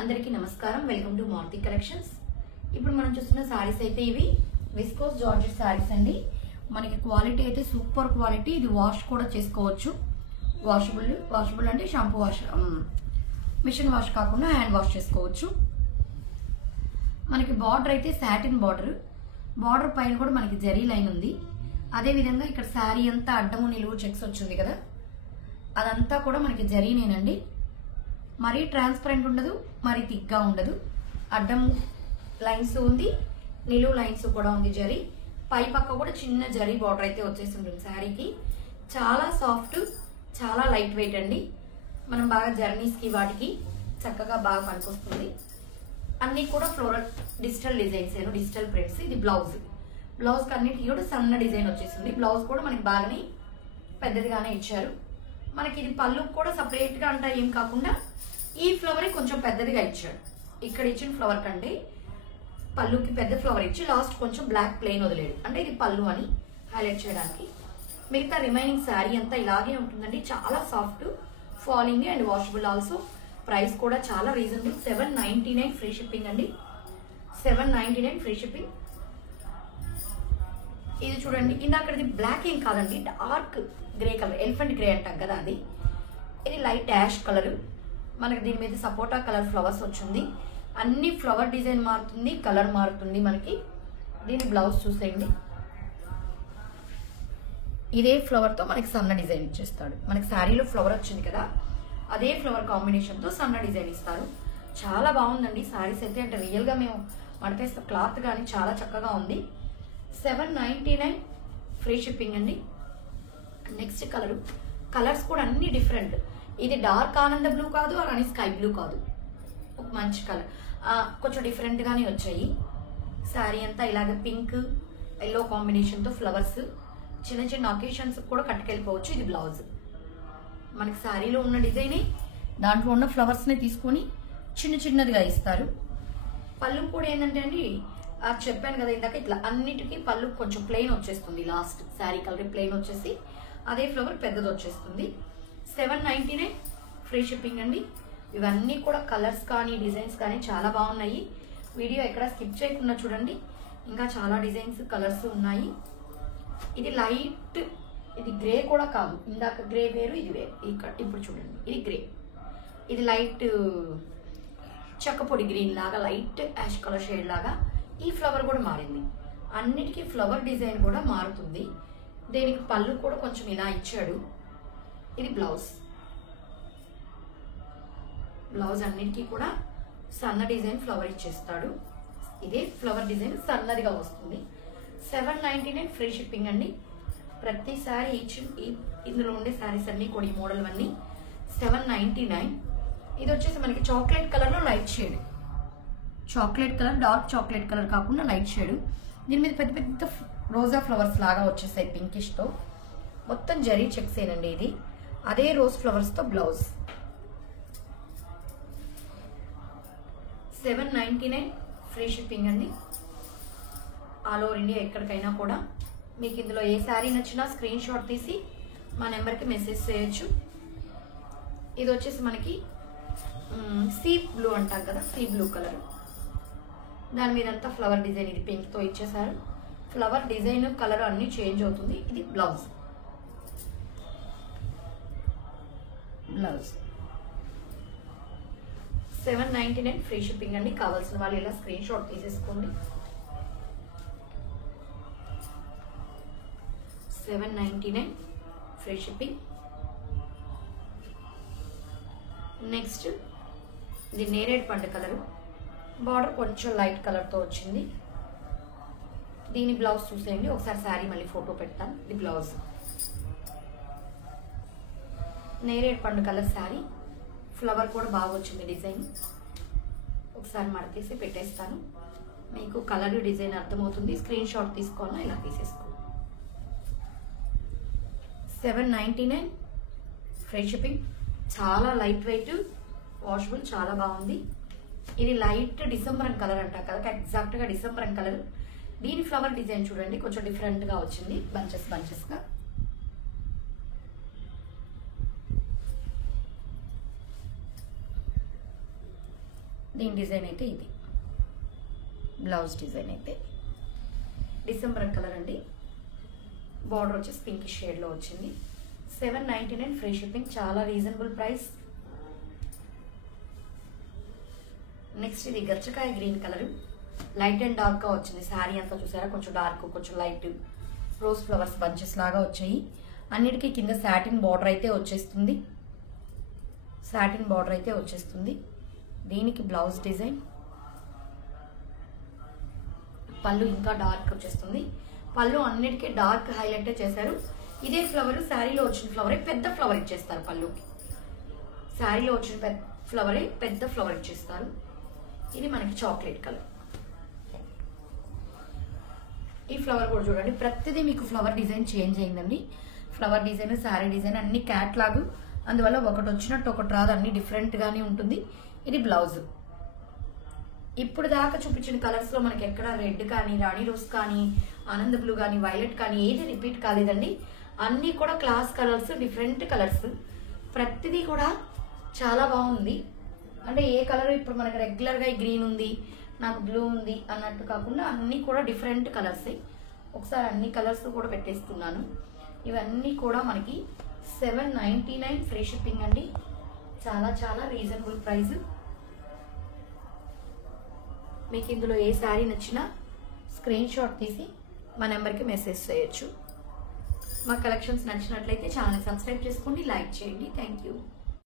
అందరికీ నమస్కారం. Welcome to Maruti collections. ఇప్పుడు మనం చూస్తున్న సారీస్ అయితే ఇవి విస్కోస్ జార్జెట్ సారీస్ అండి. మనకి క్వాలిటీ అయితే సూపర్ క్వాలిటీ. ఇది వాష్ కూడా చేసుకోవచ్చు. వాషబుల్ అంటే షాంపూ వాష్, మిషన్ వాష్ కాకుండా హ్యాండ్ వాష్ చేసుకోవచ్చు. మనకి బార్డర్ అయితే సాటిన్ బార్డర్ పైన కూడా మనకి జరీ లైన్ ఉంది. అదే విధంగా ఇక్కడ శారీ అంతా అడ్డము నిలువు చెక్స్ వచ్చింది కదా, అదంతా కూడా మనకి జరీనేనండి. మరీ ట్రాన్స్పరెంట్ ఉండదు, మరీ థిక్గా ఉండదు. అడ్డం లైన్స్ ఉంది, నిలువు లైన్స్ కూడా ఉంది. జరీ పై పక్క కూడా చిన్న జరీ బార్డర్ అయితే వచ్చేసి ఉంటుంది శారీకి. చాలా సాఫ్ట్, చాలా లైట్ వెయిట్ అండి. మనం బాగా జర్నీస్కి వాటికి చక్కగా బాగా పనికొస్తుంది. అన్ని కూడా floral digital designs, digital prints. ఇది బ్లౌజ్ అన్నిటికీ కూడా సన్న డిజైన్ వచ్చేసింది. బ్లౌజ్ కూడా మనకి బాగానే పెద్దదిగానే ఇచ్చారు. మనకి ఇది పళ్ళు కూడా సపరేట్ గా అంటా ఏం కాకుండా ఈ ఫ్లవర్ కొంచెం పెద్దదిగా ఇచ్చాడు. ఇక్కడ ఇచ్చిన ఫ్లవర్ కంటే పళ్ళుకి పెద్ద ఫ్లవర్ ఇచ్చి లాస్ట్ కొంచెం బ్లాక్ ప్లెయిన్ వదిలేడు, అంటే ఇది పళ్ళు అని హైలైట్ చేయడానికి. మిగతా రిమైనింగ్ శారీ అంతా ఇలాగే ఉంటుందండి. చాలా soft, falling and washable also. Price కూడా చాలా రీజనబుల్. 799 ఫ్రీ షిప్పింగ్ అండి. 799 ఫ్రీ షిప్పింగ్. ఇది చూడండి, ఇందాకది బ్లాక్ ఏం కాదండి, dark grey colour, elephant grey అంటాం కదా అది. ఇది లైట్ యాష్ కలర్. మనకి దీని మీద సపోటా కలర్ ఫ్లవర్స్ వచ్చింది. అన్ని ఫ్లవర్ డిజైన్ మారుతుంది, కలర్ మారుతుంది. మనకి దీని బ్లౌజ్ చూసేయండి. ఇదే ఫ్లవర్ తో మనకి సన్న డిజైన్ ఇచ్చేస్తాడు. మనకి శారీలో ఫ్లవర్ వచ్చింది కదా, అదే ఫ్లవర్ కాంబినేషన్ తో సన్న డిజైన్ ఇస్తారు. చాలా బాగుందండి శారీస్ అయితే. అంటే రియల్ గా మేము మడతేస్తే క్లాత్ కానీ చాలా చక్కగా ఉంది. 799 ఫ్రీ షిప్పింగ్ అండి. నెక్స్ట్ కలర్స్ కూడా అన్ని డిఫరెంట్. ఇది డార్క్ ఆనంద బ్లూ కాదు, అలానే స్కై బ్లూ కాదు, ఒక మంచి కలర్. కొంచెం డిఫరెంట్ గానే వచ్చాయి. శారీ అంతా ఇలాగ పింక్ ఎల్లో కాంబినేషన్ తో ఫ్లవర్స్. చిన్న చిన్న ఒకేషన్స్ కూడా కట్టుకెళ్ళిపోవచ్చు. ఇది బ్లౌజ్. మనకి శారీలో ఉన్న డిజైనే దాంట్లో ఉన్న ఫ్లవర్స్ ని తీసుకొని చిన్నదిగా ఇస్తారు. పళ్ళు కూడా ఏంటంటే అండి, చెప్పాను కదా ఇందాక, ఇట్లా అన్నిటికీ పళ్ళు కొంచెం ప్లెయిన్ వచ్చేస్తుంది. లాస్ట్ శారీ కలర్ ప్లెయిన్ వచ్చేసి అదే ఫ్లవర్ పెద్దది వచ్చేస్తుంది. 799 ఫ్రీ షిప్పింగ్ అండి. ఇవన్నీ కూడా కలర్స్ కానీ డిజైన్స్ కానీ చాలా బాగున్నాయి. వీడియో ఎక్కడ స్కిప్ చేయకుండా చూడండి, ఇంకా చాలా డిజైన్స్ కలర్స్ ఉన్నాయి. ఇది లైట్, ఇది గ్రే కూడా కాదు. ఇందాక గ్రే వేరు, ఇది వేరు. ఇప్పుడు చూడండి, ఇది గ్రే. ఇది లైట్ చెక్కపొడి గ్రీన్ లాగా, లైట్ యాష్ కలర్ షేడ్ లాగా. ఈ ఫ్లవర్ కూడా మారింది. అన్నిటికీ ఫ్లవర్ డిజైన్ కూడా మారుతుంది. దీనికి పళ్ళు కూడా కొంచెం ఇలా ఇచ్చాడు. ఇది బ్లౌజ్ అన్నిటికీ కూడా సన్న డిజైన్ ఫ్లవర్ ఇచ్చేస్తాడు. ఇదే ఫ్లవర్ డిజైన్ సన్నదిగా వస్తుంది. 799 ఫ్రీ షిప్పింగ్ అండి. ప్రతిసారి ఇందులో ఉండే శారీస్ అన్ని కూడా ఈ మోడల్ అన్ని 799. ఇది వచ్చేసి మనకి చాక్లెట్ కలర్ లో light shade, chocolate colour, dark chocolate colour కాకుండా లైట్ షేడ్. దీని మీద పెద్ద పెద్ద రోజా ఫ్లవర్స్ లాగా వచ్చేసాయి పింకిష్ తో. మొత్తం జరీ చెక్స్ ఏనండి. ఇది అదే రోజ్ ఫ్లవర్స్ తో బ్లౌజ్. 799 ఫ్రీ షిప్పింగ్ అండి. ఆల్ ఓవర్ ఇండియా ఎక్కడికైనా కూడా. మీకు ఇందులో ఏ శారీ నచ్చినా స్క్రీన్ షాట్ తీసి మా నెంబర్కి మెసేజ్ చేయొచ్చు. ఇది వచ్చేసి మనకి సీ బ్లూ అంటాం కదా, సీ బ్లూ కలర్. దాని మీద అంతా ఫ్లవర్ డిజైన్, ఇది పింక్ తో ఇచ్చేసారు. ఫ్లవర్ డిజైన్ కలర్ అన్ని చేంజ్ అవుతుంది. ఇది బ్లౌజ్ 799 ఫ్రీ షిప్పింగ్ అండి. కావాల్సిన వాళ్ళు ఇలా స్క్రీన్ షాట్ తీసేసుకోండి. 799 ఫ్రీ షిప్పింగ్. నెక్స్ట్ ఇది నేరేడ్ పండు కలర్. బార్డర్ కొంచెం లైట్ కలర్ తో వచ్చింది. దీని బ్లౌజ్ చూసేయండి. ఒకసారి శారీ మళ్ళీ ఫోటో పెడతాను. ఇది బ్లౌజ్. నేరేడ్ పండు కలర్ శారీ. ఫ్లవర్ కూడా బాగా వచ్చింది డిజైన్. ఒకసారి మడతీసి పెట్టేస్తాను, మీకు కలర్ డిజైన్ అర్థమవుతుంది. స్క్రీన్ షాట్ తీసుకోవాలా ఇలా తీసేసుకో. 799 ఫ్రీ షిప్పింగ్. చాలా లైట్ వెయిట్, వాషబుల్, చాలా బాగుంది. ఇది లైట్ డిసెంబర్ కలర్ అంటాం కదా, ఎగ్జాక్ట్ గా డిసెంబర్ కలర్. దీని ఫ్లవర్ డిజైన్ చూడండి, కొంచెం డిఫరెంట్ గా వచ్చింది, బంచెస్ గా. దీని డిజైన్ అయితే ఇది, బ్లౌజ్ డిజైన్ అయితే డిసెంబర్ కలర్ అండి. బార్డర్ వచ్చేసి పింక్ షేడ్లో వచ్చింది. 799 ఫ్రీ షిప్పింగ్, చాలా రీజనబుల్ ప్రైస్. నెక్స్ట్ ఇది గచ్చకాయ గ్రీన్ కలర్, లైట్ అండ్ డార్క్గా వచ్చింది. శారీ అంతా చూసారా, కొంచెం డార్క్ కొంచెం లైట్ రోజ్ ఫ్లవర్స్ బంచెస్ లాగా వచ్చాయి. అన్నిటికీ కింద సాటిన్ బార్డర్ అయితే వచ్చేస్తుంది. సాటిన్ బార్డర్ అయితే వచ్చేస్తుంది. దీనికి బ్లౌజ్ డిజైన్, పళ్ళు ఇంకా డార్క్ వచ్చేస్తుంది. పళ్ళు అన్నిటికీ డార్క్ హైలైట్ చేశారు. ఇదే ఫ్లవర్ శారీలో వచ్చిన ఫ్లవరే పెద్ద ఫ్లవర్ ఇచ్చేస్తారు. పళ్ళుకి శారీలో వచ్చిన ఫ్లవరే పెద్ద ఫ్లవర్ ఇచ్చేస్తారు. ఇది మనకి చాక్లెట్ కలర్. ఈ ఫ్లవర్ కూడా చూడండి, ప్రతిదీ మీకు ఫ్లవర్ డిజైన్ చేంజ్ అయిందండి. ఫ్లవర్ డిజైన్, శారీ డిజైన్ అన్ని క్యాట్లాగ్, అందువల్ల ఒకటి వచ్చినట్టు ఒకటి రాదు, అన్ని డిఫరెంట్ గానే ఉంటుంది. ఇది బ్లౌజ్. ఇప్పుడు దాకా చూపించిన కలర్స్ లో మనకి ఎక్కడ రెడ్ కానీ, రాణి రోజ్ కానీ, ఆనంద బ్లూ కానీ, వైలెట్ కానీ ఏది రిపీట్ కాలేదండి. అన్ని కూడా క్లాస్ కలర్స్, డిఫరెంట్ కలర్స్. ప్రతిదీ కూడా చాలా బాగుంది. అంటే ఏ కలర్ ఇప్పుడు మనకి రెగ్యులర్ గా గ్రీన్ ఉంది, నాకు బ్లూ ఉంది అన్నట్టు కాకుండా అన్ని కూడా డిఫరెంట్ కలర్స్. ఒకసారి అన్ని కలర్స్ కూడా పెట్టేస్తున్నాను. ఇవన్నీ కూడా మనకి 799 ఫ్రీ షిప్పింగ్ అండి. చాలా చాలా రీజనబుల్ ప్రైస్. మీకు ఇందులో ఏ శారీ నచ్చినా స్క్రీన్ షాట్ తీసి మా నెంబర్కి మెసేజ్ చేయొచ్చు. మా కలెక్షన్స్ నచ్చినట్లయితే ఛానల్ సబ్స్క్రైబ్ చేసుకోండి, లైక్ చేయండి. Thank you.